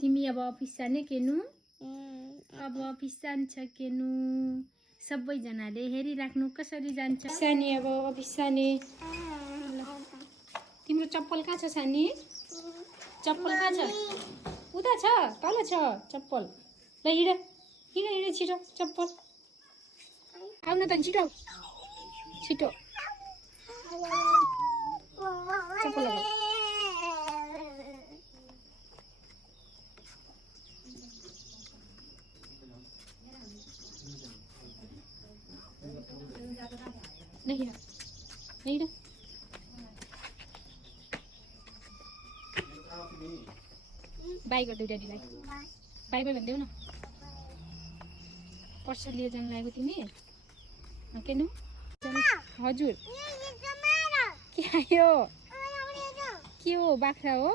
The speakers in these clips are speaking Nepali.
तिमी अब अफिस जाने केनु अब अफिस जान्छ केनु सबैजनाले हेरिराख्नु कसरी जान्छ सानी अब अफिस जाने तिम्रो चप्पल कहाँ छ सानी चप्पल कहाँ छ उता छ तल छ चप्पल ल हिँड हिँड हिँड छिटो चप्पल आउन त छिटो छिटो चप्पल लगाऊ नहीं नहीं बाई गरिदेऊ ड्याडीलाई बाई बाई भनिदेऊ न पर्स लिएर जानु लागेको तिमी केनु हजुर के आयो के हो बाख्रा हो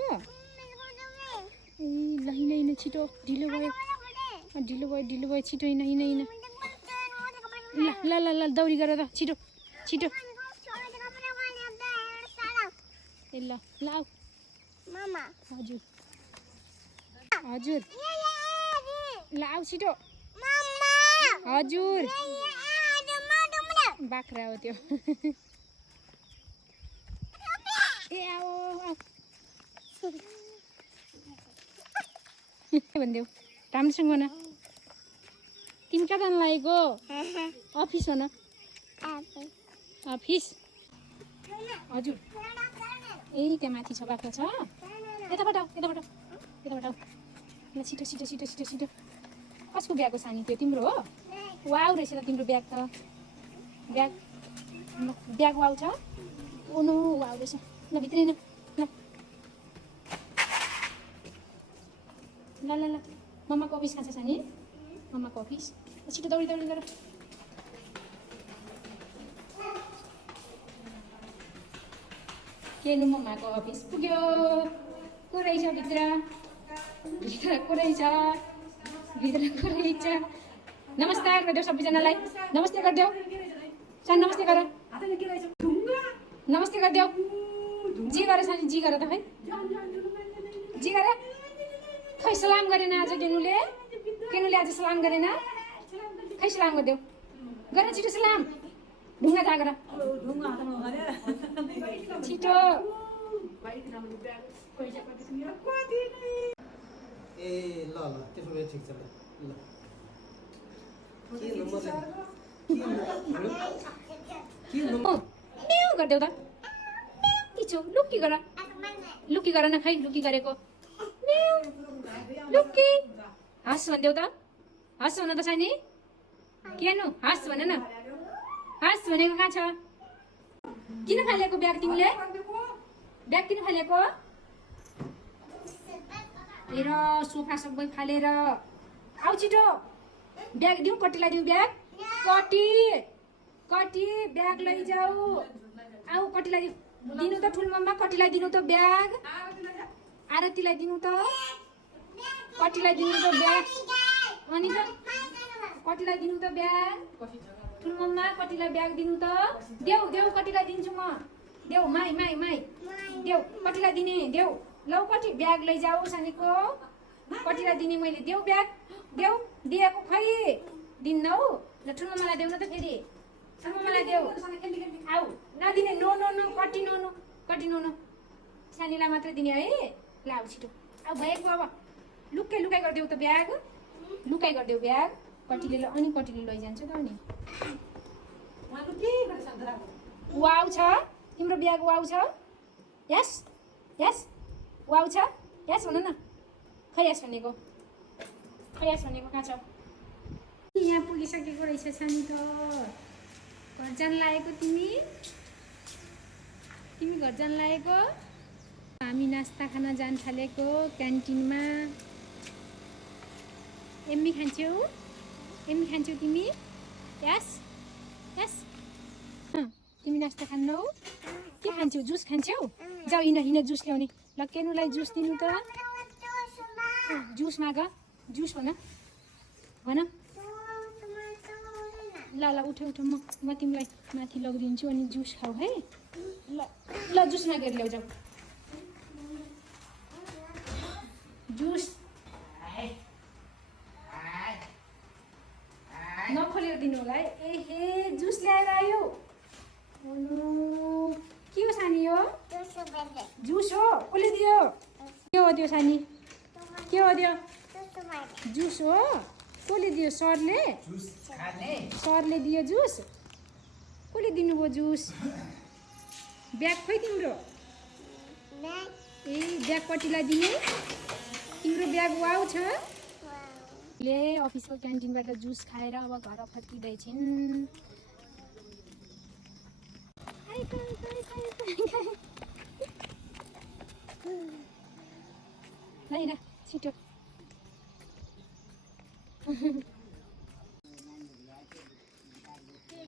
ए ल हिँड हिँड छिटो ढिलो भयो छिटो हिँड हिँड हिँड ल ल ल ल दौडी गर त छिटो छिटो ए ल ल आऊ मामा हजुर हजुर ल आऊ छिटो हजुर बाख्रा हो त्यो ए आऊ भनिदेऊ राम्रोसँग भन तिमी कहाँ जानु लागेको अफिस हो न अफिस हजुर ए त्यहाँ माथि छ बाख्रा छ यताबाट यताबाट यताबाट ल छिटो छिटो छिटो छिटो छिटो कसको ब्याग हो सानी त्यो तिम्रो हो वाउ रहेछ त तिम्रो ब्याग त ब्याग ब्याग वाउ छ ओ नो वाउ रहेछ ल भित्रै न ल ल ल मम्माको अफिस कहाँ छ सानी मम्माको अफिस छिटो दौडी दौडी गर केनु मम्माको अफिस पुग्यो को रहेछ भित्र को रहेछ भित्र को रहेछ नमस्कार गरिदेऊ सबैजनालाई नमस्ते गरिदेऊ सानी नमस्ते गर नमस्ते गरिदेऊ जी गर सानी जी गर त खै जी गर खै सलाम गरेन आज केनुले आज सलाम गरेन खै सलाम गरिदेऊ गर छिटो सलाम ढुङ्गा जागर छिटो ए ल ल त्यसो भए ठिक छ ल गरिदेऊ त किचो लुकी गर न खै लुकी गरेको लुकी हाँस भनिदेऊ त हाँस भन त सानी केनु हाँस भन न हाँस भनेको कहाँ छ किन फालेको ब्याग तिमीले ब्याग किन फालेको हेर सोफा सबै फालेर आऊ छिटो ब्याग दिउँ कतिलाई दिउँ ब्याग कति ब्याग लैजाऊ आऊ कतिलाई दिनु त ठुलो मम्मा कतिलाई दिनु त ब्याग आरतीलाई दिनु त कतिलाई दिनु त ब्याग अनि त कतिलाई दिनु त ब्याग ठुलो मम्मा कतिलाई ब्याग दिनु त देऊ देऊ कतिलाई दिन्छु म देऊ माई देऊ कतिलाई दिने देऊ लौ कति ब्याग लैजाऊ सानीको कतिलाई दिने मैले देऊ ब्याग देऊ दिएको खै दिन्न हौ ल ठुलो मलाई देऊ न त फेरि ठुलो मलाई देऊ आऊ नदिने नो नो नो कति नो नो सानीलाई मात्र दिने है ल आऊ छिटो आऊ भएको अब लुकाइ गरिदेऊ त ब्याग लुकाइ गरिदेऊ ब्याग कतिले अनि कतिले लैजान्छ त अनि वाउ छ तिम्रो ब्याग वाउ छ यस यस वाउ छ यस भन न खै यस भनेको कहाँ छ यहाँ पुगिसकेको रहेछ सानी त घर जान लागेको तिमी घर जान लागेको हामी नास्ता खान जान थालेको क्यान्टिनमा एम्मी खान्छौ तिमी यस तिमी नास्ता खान्नौ के खान्छौ जुस खान्छौ जाऊ हिँड जुस ल्याउने ल केनुलाई जुस दिनु त जुस माग जुस भन ल उठ म तिमीलाई माथि लगिदिन्छु अनि जुस खाऊ है ल जुस मागेर ल्याउ जाऊ जुस दिनु होला है। एहे जुस ल्याएर आयो। ओनो के हो सानी यो? जुस हो। कसले दियो? के हो त्यो सानी? के हो त्यो? जुस हो। कसले दियो? सरले? सरले दियो जुस? कसले दिनुभयो जुस? ब्याग खोइ तिम्रो? ए ब्यागपट्टिलाई दिने? तिम्रो ब्याग वाउ छ? ले अफिसको क्यान्टिनबाट जुस खाएर अब घर फर्किँदैछन्। ल छिटो